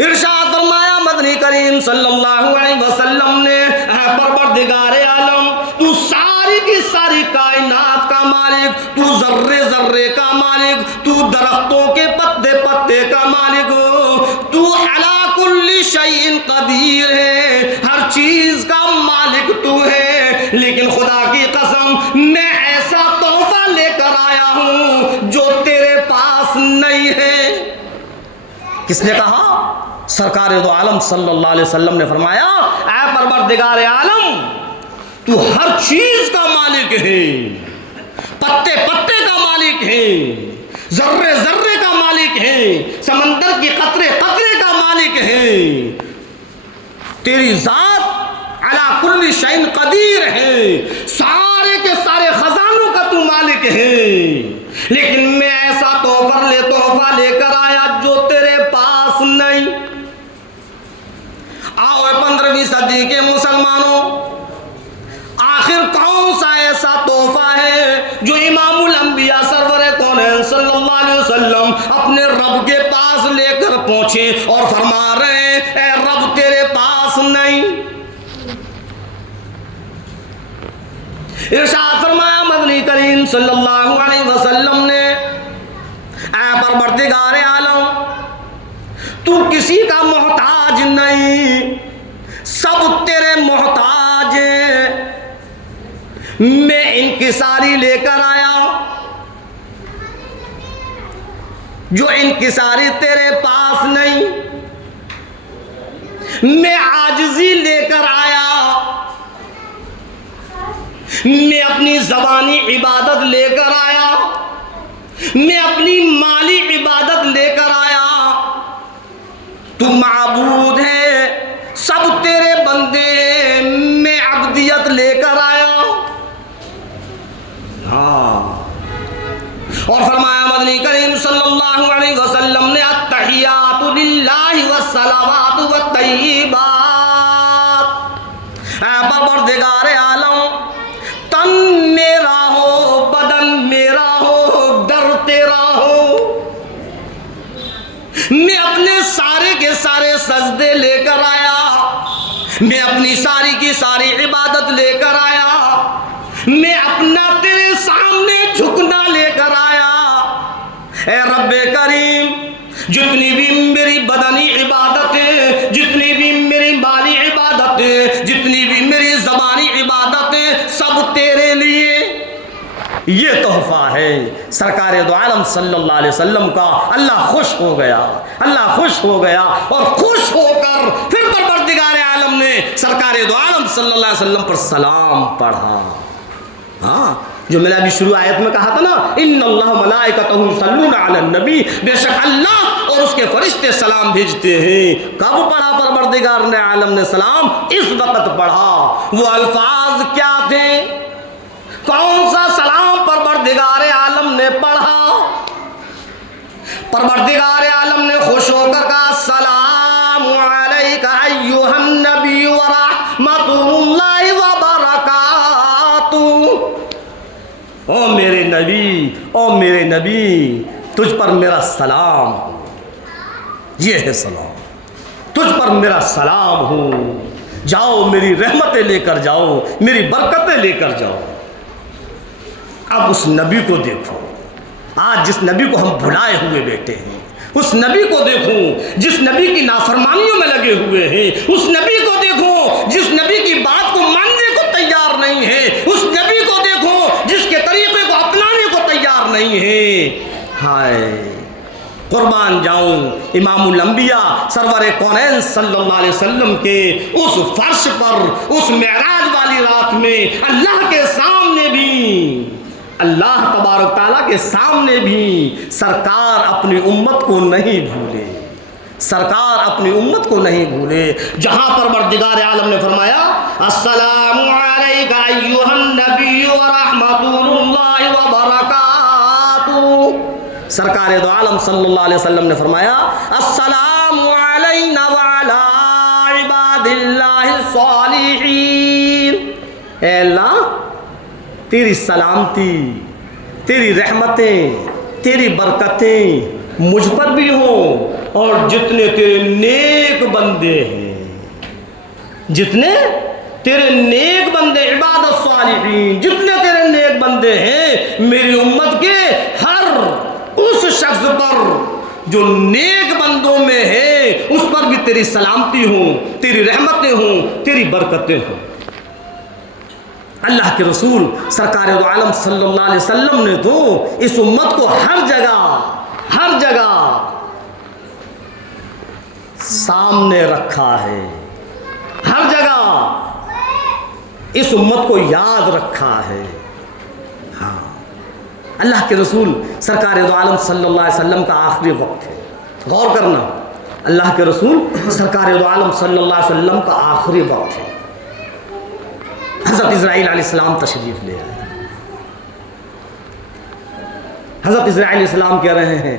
इरशाद फरमाया मदनी करीम सल्लल्लाहु अलैहि वसल्लम ने, परवरदिगार परवरदिगार आलम, तू सारी की सारी कायनात का मालिक, तू जर्रे जर्रे का मालिक, तू दरख्तों के पत्ते पत्ते का मालिक, तू अला कुल्ली शैइन कदीर है, हर चीज का मालिक तू है। लेकिन खुदा की कसम मैं ऐसा तोहफा लेकर आया हूं जो तेरे पास नहीं है। किसने कहा? सरकार दो आलम सल्लल्लाहु अलैहि वसल्लम ने फरमाया, ऐ परवरदिगार आलम, तू हर चीज का मालिक है, पत्ते पत्ते का मालिक है, जर्रे जर्रे का मालिक है, समंदर की कतरे कतरे का मालिक है। तेरी जात अला कुल्ली शैइन कदीर है, सारे के सारे खजानों का तू मालिक है। लेकिन मैं ऐसा तोहफा लेकर आया जो तेरे पास नहीं। आओ 15वीं सदी के मुसलमानों, आखिर कौन सा ऐसा तोहफा है जो इमामुल अंबिया सरवरे कौनैन सल्लल्लाहु अलैहि वसल्लम अपने रब के पास लेकर पहुंचे और फरमा रहे हैं, ए रब तेरे पास नहीं। इरशाद फरमाया मदनी करीम सल्लल्लाहु अलैहि वसल्लम ने, ऐ परवरदिगार आलम, तू किसी का मोहताज नहीं, सब तेरे मोहताज हैं। मैं इंकिसारी लेकर आया जो इंकिसारी तेरे पास नहीं। मैं आजिज़ी लेकर आया, मैं अपनी ज़बानी इबादत लेकर आया, मैं अपनी माली इबादत लेकर आया। तू माबूद है, सब तेरे बंदे हैं, मैं अब्दियत लेकर आया। हाँ, और फरमाया मदनी करीम सल्लल्लाहु अलैहि वसल्लम ने, अत्तहियातु लिल्लाहि वस्सलावातु वत्तय्यिबात। ऐ परवरदिगार आलम, तन मेरा हो, बदन मेरा हो, दर तेरा हो। मैं अपने सारे के सारे सजदे लेकर आया, मैं अपनी सारी की सारी इबादत लेकर आया, मैं अपना तेरे सामने झुकना लेकर आया। ऐ रब्बे करीम, जितनी भी मेरी बदनी इबादतें, जितनी भी मेरी माली इबादतें, जितनी भी मेरी ज़बानी इबादतें, सब तेरे लिए। ये तोहफा है सरकार दो आलम सल्लल्लाहु अलैहि वसल्लम का। अल्लाह खुश हो गया, अल्लाह खुश हो गया, और खुश होकर फिर परवरदिगार आलम ने सरकार दो आलम सल्लल्लाहु अलैहि वसल्लम पर सलाम पढ़ा। हाँ, जो मैंने अभी शुरू आयत में कहा था ना, इन्नल्लाह मलाइकतहु यसल्लूना अलन नबी, बेशक अल्लाह और उसके फरिश्ते सलाम भेजते हैं। कब पढ़ा परवरदिगार ने आलम ने सलाम? इस वक्त पढ़ा। वो अल्फाज क्या थे? कौन सा सलाम परवरदिगार आलम ने पढ़ा? परवरदिगार आलम ने खुश होकर कहा, सलाम अलैका अय्युहन नबी व रहमतुल्लाहि व बरकातुहू। ओ मेरे नबी, ओ मेरे नबी, तुझ पर मेरा सलाम हो। ये है सलाम, तुझ पर मेरा सलाम हो। जाओ मेरी रहमतें लेकर जाओ, मेरी बरकतें लेकर जाओ। अब उस नबी को देखो, आज जिस नबी को हम भुलाए हुए बैठे हैं, उस नबी को देखो जिस नबी की नाफरमानियों में लगे हुए हैं, उस नबी को देखो जिस नबी की बात को मानने को तैयार नहीं है, उस नबी को देखो जिसके तरीके को अपनाने को तैयार नहीं है। हाय, कुर्बान जाऊं इमामुल अंबिया सरवरे कौनैन सल्लल्लाहु अलैहि वसल्लम के उस फर्श पर, उस मेराज वाली रात में अल्लाह के सामने भी, अल्लाह तबारक ताला के सामने भी सरकार अपनी उम्मत को नहीं भूले, सरकार अपनी उम्मत को नहीं भूले। जहाँ परवरदिगार आलम ने फरमाया, अस्सलामु अलैका अय्युहन नबी व रहमतुल्लाहि व बरकातुहू, सरकार दो आलम सल्लल्लाहु अलैहि वसल्लम ने फरमाया, अस्सलामु अलैना व अला इबादिल्लाहि सालिहीन। ऐ अल्लाह, तेरी सलामती, तेरी रहमतें, तेरी बरकतें मुझ पर भी हों और जितने तेरे नेक बंदे हैं, जितने तेरे नेक बंदे इबादत सालिहीन, जितने तेरे नेक बंदे हैं मेरी उम्मत के, हर उस शख्स पर जो नेक बंदों में है उस पर भी तेरी सलामती हो, तेरी रहमतें हों, तेरी बरकतें हों। अल्लाह के रसूल सरकार दो आलम सल्लल्लाहु अलैहि वसल्लम ने तो इस उम्मत को हर जगह सामने रखा है, हर जगह इस उम्मत को याद रखा है। हाँ, अल्लाह के रसूल सरकार दो आलम सल्लल्लाहु अलैहि वसल्लम का आखिरी वक्त है। गौर करना, अल्लाह के रसूल सरकार दो आलम सल्लल्लाहु अलैहि वसल्लम का आखिरी वक्त है। हज़रत इज़राइल अलैहिस्सलाम तशरीफ़ ले आए। हज़रत इज़राइल अलैहिस्सलाम कह रहे हैं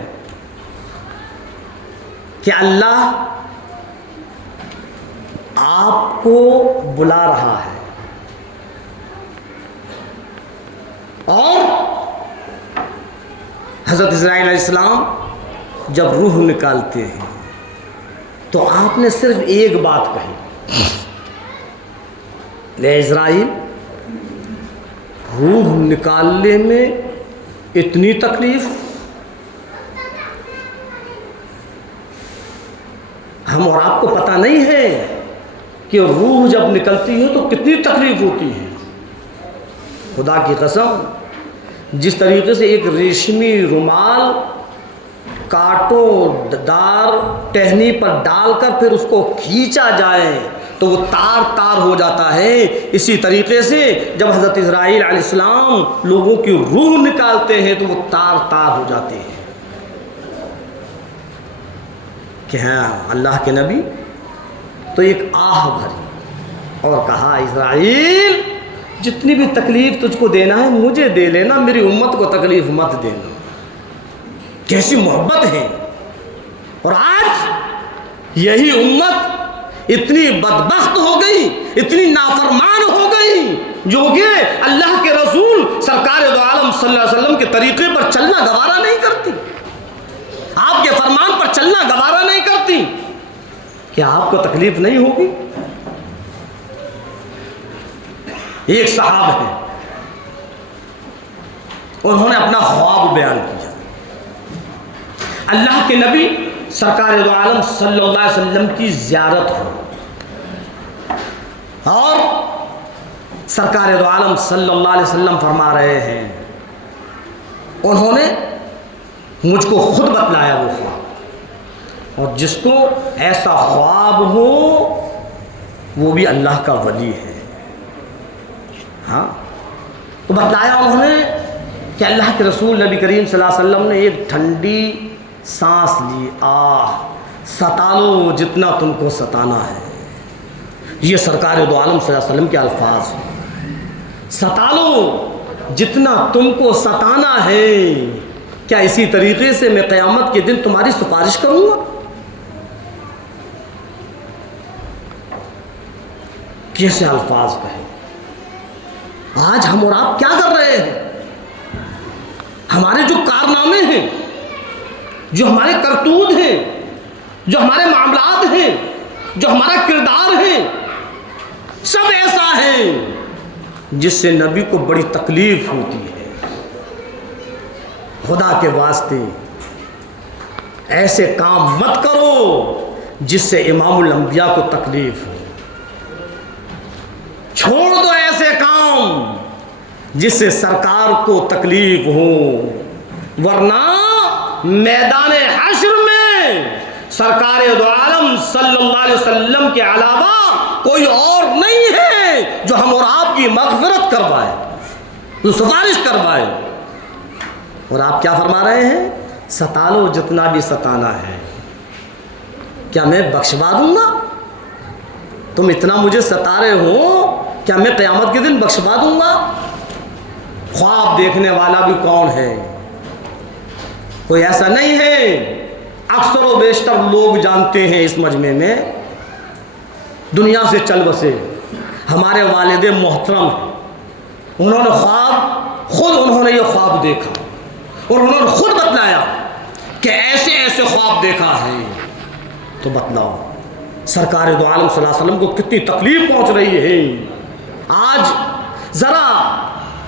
कि अल्लाह आपको बुला रहा है और हज़रत इज़राइल अलैहिस्सलाम जब रूह निकालते हैं तो आपने सिर्फ एक बात कही, ले इज़राइल, रूह निकालने में इतनी तकलीफ, हम और आपको पता नहीं है कि रूह जब निकलती है तो कितनी तकलीफ होती है। खुदा की कसम, जिस तरीके से एक रेशमी रुमाल कांटों दार टहनी पर डालकर फिर उसको खींचा जाए तो वो तार तार हो जाता है, इसी तरीके से जब हज़रत इज़राइल अलैहिस्सलाम लोगों की रूह निकालते हैं तो वो तार तार हो जाते हैं। कि हाँ, अल्लाह के नबी तो एक आह भरी और कहा, इज़राइल जितनी भी तकलीफ़ तुझको देना है मुझे दे लेना, मेरी उम्मत को तकलीफ़ मत देना। कैसी मोहब्बत है। और आज यही उम्मत इतनी बदबख्त हो गई, इतनी नाफरमान हो गई, जो कि अल्लाह के रसूल सरकार दो आलम सल्लल्लाहु अलैहि वसल्लम के तरीक़े पर चलना गवारा नहीं करती, आपके फरमान पर चलना गवारा नहीं करती। क्या आपको तकलीफ नहीं होगी? एक साहब है, उन्होंने अपना ख्वाब बयान किया। अल्लाह के नबी सरकार दो आलम सल्लल्लाहु अलैहि वसल्लम की ज़ियारत हो और सरकार दो आलम सल्लल्लाहु अलैहि वसल्लम फरमा रहे हैं, उन्होंने मुझको खुद बतलाया वो ख्वाब, और जिसको ऐसा ख्वाब हो वो भी अल्लाह का वली है। हाँ, तो बतलाया उन्होंने कि अल्लाह के रसूल नबी करीम सल्लल्लाहु अलैहि वसल्लम ने एक ठंडी सांस ली, सता लो जितना तुमको सताना है। ये सरकार दो आलम सल्लल्लाहु अलैहि वसल्लम के अल्फाज हैं, सता लो जितना तुमको सताना है। क्या इसी तरीके से मैं क़यामत के दिन तुम्हारी सिफारिश करूंगा? कैसे अल्फाज कहे। आज हम और आप क्या कर रहे हैं? हमारे जो कारनामे हैं, जो हमारे करतूत हैं, जो हमारे मामलात हैं, जो हमारा किरदार है, सब ऐसा है जिससे नबी को बड़ी तकलीफ होती है। खुदा के वास्ते ऐसे काम मत करो जिससे इमामुल अंबिया को तकलीफ हो। छोड़ दो ऐसे काम जिससे सरकार को तकलीफ हो, वरना मैदान हश्र में सरकार दो आलम सल्लल्लाहु अलैहि वसल्लम के अलावा कोई और नहीं है जो हम और आपकी मग़फ़िरत करवाए, जो सिफारिश करवाए। और आप क्या फरमा रहे हैं? सता लो जितना भी सताना है। क्या मैं बख्शवा दूंगा? तुम इतना मुझे सता रहे हो, क्या मैं क़यामत के दिन बख्शवा दूंगा? ख्वाब देखने वाला भी कौन है? कोई ऐसा नहीं है। अक्सर व बेशतर लोग जानते हैं इस मजमे में, दुनिया से चल बसे हमारे वालिद मोहतरम हैं, उन्होंने उन्होंने ये ख्वाब देखा और उन्होंने खुद बतलाया कि ऐसे ऐसे ख्वाब देखा है। तो बतलाओ सरकार दो आलम सल्लल्लाहु अलैहि वसल्लम को कितनी तकलीफ पहुंच रही है। आज ज़रा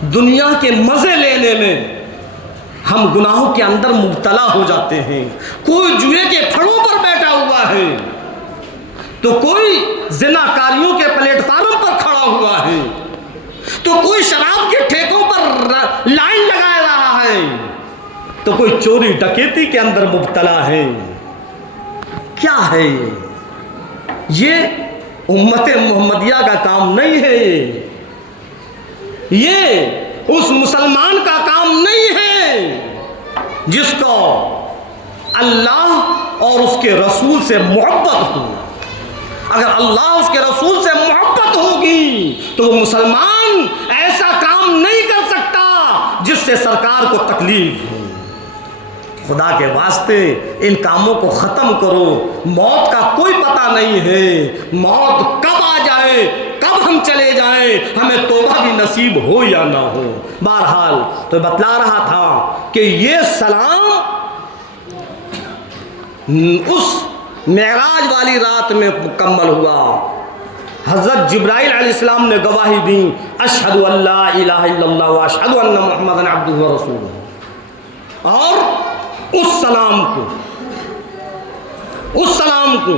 दुनिया के मज़े लेने में हम गुनाहों के अंदर मुब्तला हो जाते हैं। कोई जुए के फड़ों पर बैठा हुआ है तो कोई ज़िनाकारियों के प्लेटफार्म पर खड़ा हुआ है, तो कोई शराब के ठेकों पर लाइन लगा रहा है, तो कोई चोरी डकैती के अंदर मुब्तला है। क्या है ये उम्मत मोहम्मदिया का काम नहीं है, ये उस मुसलमान का काम नहीं है जिसको अल्लाह और उसके रसूल से मोहब्बत हो। अगर अल्लाह उसके रसूल से मोहब्बत होगी तो वो मुसलमान ऐसा काम नहीं कर सकता जिससे सरकार को तकलीफ हो। खुदा के वास्ते इन कामों को ख़त्म करो। मौत का कोई पता नहीं है, मौत कब आ जाए, कब हम चले जाएं, हमें तौबा भी नसीब हो या ना हो। बहरहाल तो बतला रहा था कि ये सलाम उस मेराज वाली रात में मुकम्मल हुआ। हज़रत जिब्राइल अलैहिस्सलाम ने गवाही दी, अशहदु अल्ला इलाहा इल्लल्लाह व अशहदु अन्ना मुहम्मदन अब्दुहु व रसूलुहु। और उस सलाम को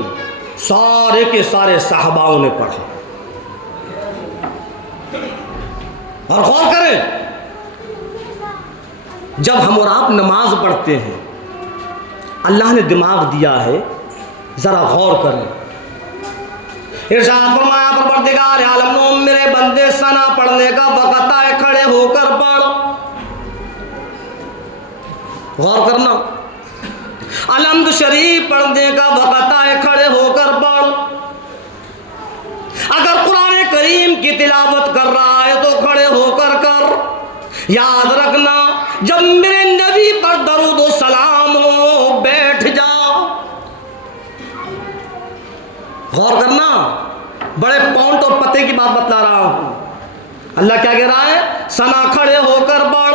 सारे के सारे साहबाओं ने पढ़ा। और गौर करें, जब हम और आप नमाज पढ़ते हैं, अल्लाह ने दिमाग दिया है, जरा गौर करें। इरशाद फरमाया परवरदिगार आलम, मेरे बंदे सना पढ़ने का वक्त आए, खड़े होकर पढ़। गौर करना, अलहम्द शरीफ पढ़ने का वक्त आए, खड़े होकर पढ़। अगर कुरान करीम की तिलावत कर रहा है तो खड़े होकर कर। याद रखना, जब मेरे नबी पर दरूद व सलाम हो, बैठ जाओ। गौर करना, बड़े पॉइंट और पते की बात बतला रहा हूं। अल्लाह क्या कह रहा है? सना खड़े होकर पढ़,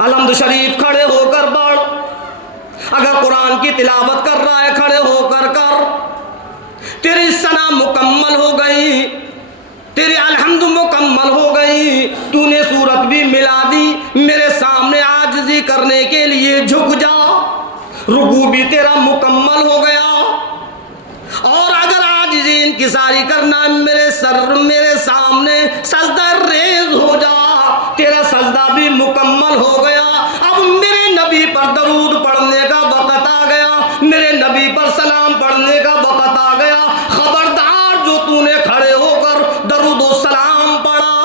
अलहम्द शरीफ खड़े होकर पढ़। अगर कुरान की तिलावत कर रहा है, खड़े होकर कर। तेरी सना मुकम्मल हो गई, तेरी अलहम्द मुकम्मल हो गई, तूने सूरत भी मिला दी। मेरे सामने आजिज़ी करने के लिए झुक जा, रुकू भी तेरा मुकम्मल हो गया। और अगर आजिज़ी इंकिसारी करना, मेरे सामने सजदा रेज हो जा, तेरा सजदा भी मुकम्मल हो गया। अब मेरे नबी पर दरूद पढ़ने का वक़्त आ गया, मेरे नबी पर सलाम पढ़ने का वक़्त आ गया। खबरदार, जो तूने खड़े होकर दरूद व सलाम पढ़ा,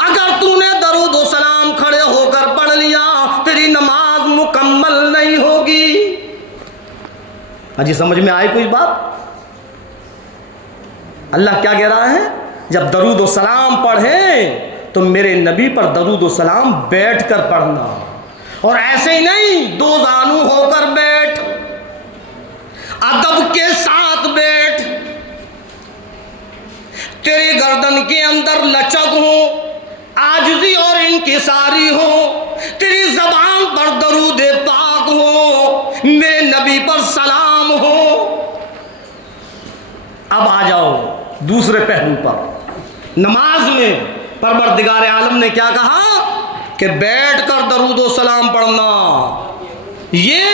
अगर तूने दरूद व सलाम खड़े होकर पढ़ लिया, तेरी नमाज मुकम्मल नहीं होगी। अजी समझ में आई कोई बात? अल्लाह क्या कह रहा है? जब दरूद व सलाम पढ़ें तो मेरे नबी पर दरूद व सलाम बैठ कर पढ़ना, और ऐसे ही नहीं, दो जानू होकर बैठ, अदब के साथ बैठ, तेरी गर्दन के अंदर लचक हो, आजिज़ी और इंकिसारी हो, तेरी ज़बान पर दरूद पाक हो, मेरे नबी पर सलाम हो। अब आ जाओ दूसरे पहलू पर। नमाज में परवरदिगार आलम ने क्या कहा कि बैठकर दरूद व सलाम पढ़ना। ये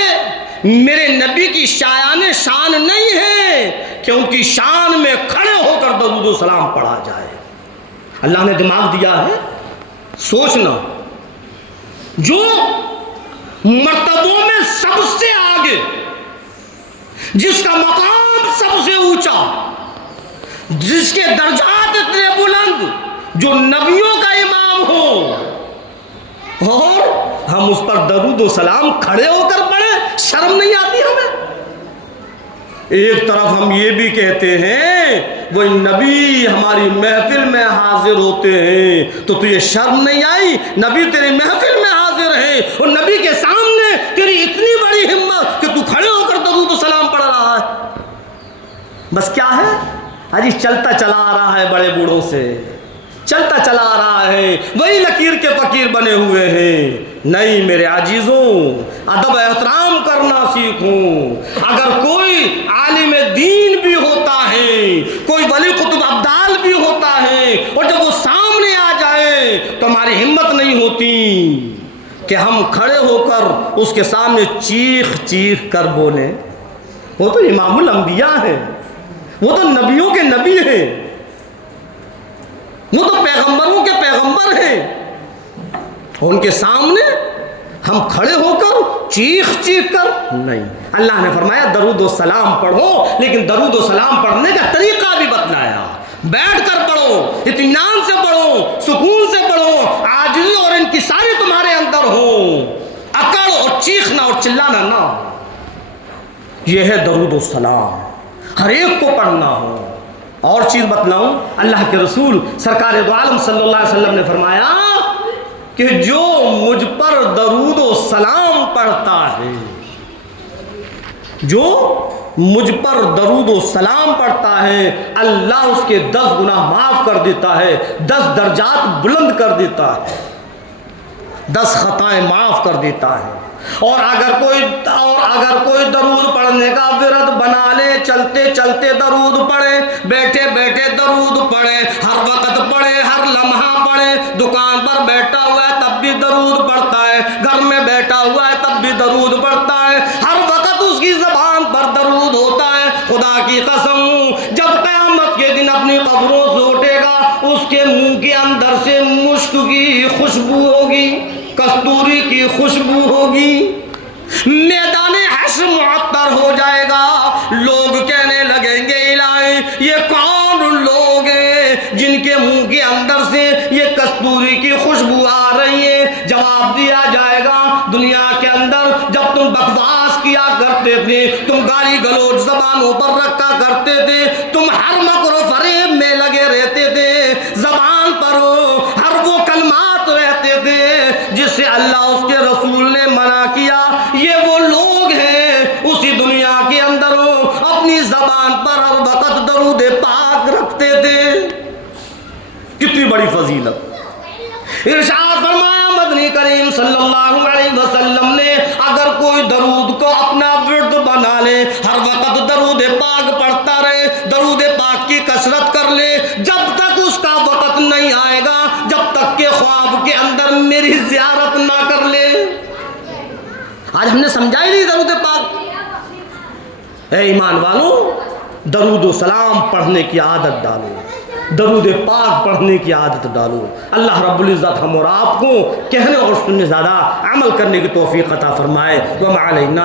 मेरे नबी की शायान शान नहीं है, क्योंकि शान में खड़े होकर दरूद व सलाम पढ़ा जाए। अल्लाह ने दिमाग दिया है, सोचना, जो मर्तबों में सबसे आगे, जिसका मकाम सबसे ऊंचा, जिसके दर्जात इतने बुलंद, जो नबियों का इमाम हो, और हम उस पर दरूद व सलाम खड़े होकर पढ़े, शर्म नहीं आती हमें? एक तरफ हम ये भी कहते हैं वो नबी हमारी महफिल में हाजिर होते हैं, तो तुझे शर्म नहीं आई? नबी तेरी महफिल में हाजिर है और नबी के सामने तेरी इतनी बड़ी हिम्मत कि तू खड़े होकर दरूद व सलाम पढ़ रहा है। बस क्या है? अजी चलता चला आ रहा है, बड़े बूढ़ों से चलता चला आ रहा है, वही लकीर के फकीर बने हुए हैं। नहीं मेरे आजीज़ों, अदब एहतराम करना सीखो। अगर कोई आलिम दीन भी होता है, कोई वली कुतुब अब्दाल भी होता और जब वो सामने आ जाए तो हमारी हिम्मत नहीं होती कि हम खड़े होकर उसके सामने चीख चीख कर बोले। वो तो इमामुल अंबिया है, वो तो नबियों के नबी हैं, वो तो पैगंबरों के पैगंबर हैं। उनके सामने हम खड़े होकर चीख चीख कर नहीं। अल्लाह ने फरमाया दरूद व सलाम पढ़ो, लेकिन दरूद व सलाम पढ़ने का तरीका भी बतलाया। बैठ कर पढ़ो, इत्मीनान से पढ़ो, सुकून से पढ़ो, आजिज़ी और इंकिसारी तुम्हारे अंदर हो, अकड़ और चीखना और चिल्लाना ना। यह है दरूद व सलाम, हर एक को पढ़ना हो। और चीज़ बतलाऊं, अल्लाह के रसूल सरकार दो आलम सल्लल्लाहु अलैहि वसल्लम ने फरमाया कि जो मुझ पर दरूद व सलाम पढ़ता है, जो मुझ पर दरूद व सलाम पढ़ता है, अल्लाह उसके 10 गुनाह माफ़ कर देता है, 10 दर्जात बुलंद कर देता है, 10 खताएं माफ़ कर देता है। और अगर कोई दरूद पढ़ने का विरद बना ले, चलते चलते दरूद पढ़े, बैठे बैठे दरूद पढ़े, हर वक्त पढ़े, हर लम्हा पढ़े, दुकान पर बैठा हुआ है तब भी दरूद पढ़ता है, घर में बैठा हुआ है तब भी दरूद पढ़ता है, हर वक्त उसकी ज़बान पर दरूद होता है। खुदा की कसम, जब क़यामत के दिन अपनी कब्रों से उठेगा, उसके मुंह के अंदर से मुश्क की खुशबू होगी, कस्तूरी की खुशबू होगी, मैदाने हश्र मुअत्तर हो जाएगा। लोग कहने लगेंगे इलाही, ये कौन लोग हैं जिनके मुंह के अंदर से ये कस्तूरी की खुशबू आ रही है? जवाब दिया जाएगा, दुनिया के अंदर जब तुम बकवास किया करते थे, तुम गाली गलौज जबानों पर रखा करते थे, तुम हर मकर फरेब में लगे रहते थे, जबान पर हर वो कलमात रहते थे जिससे अल्लाह उसके रसूल ने मना किया, ये वो लोग हैं उसी दुनिया के अंदर अपनी जबान पर हर वक्त दरूद पाक रखते थे। कितनी बड़ी फजीलत। इरशाद फरमाया मदनी करीम सल्लल्लाहु अलैहि वसल्लम ने, अगर कोई दरूद को अपना विर्द बना ले, हर वक्त दरूद पाक पढ़ता रहे, दरूद पाक की कसरत कर ले, जब तक उसका वक्त नहीं आएगा, जब तक के ख्वाब के अंदर मेरी ज़ियारत ना कर ले। आज हमने समझा ही नहीं दरूद पाक। ए ईमान वालों, दरूद व सलाम पढ़ने की आदत डालो, दरूद पाक पढ़ने की आदत डालो। अल्लाह रब्बुल इज़्ज़त हम और आपको कहने और सुनने ज़्यादा अमल करने की तौफीक अता फरमाए। व मा अलैना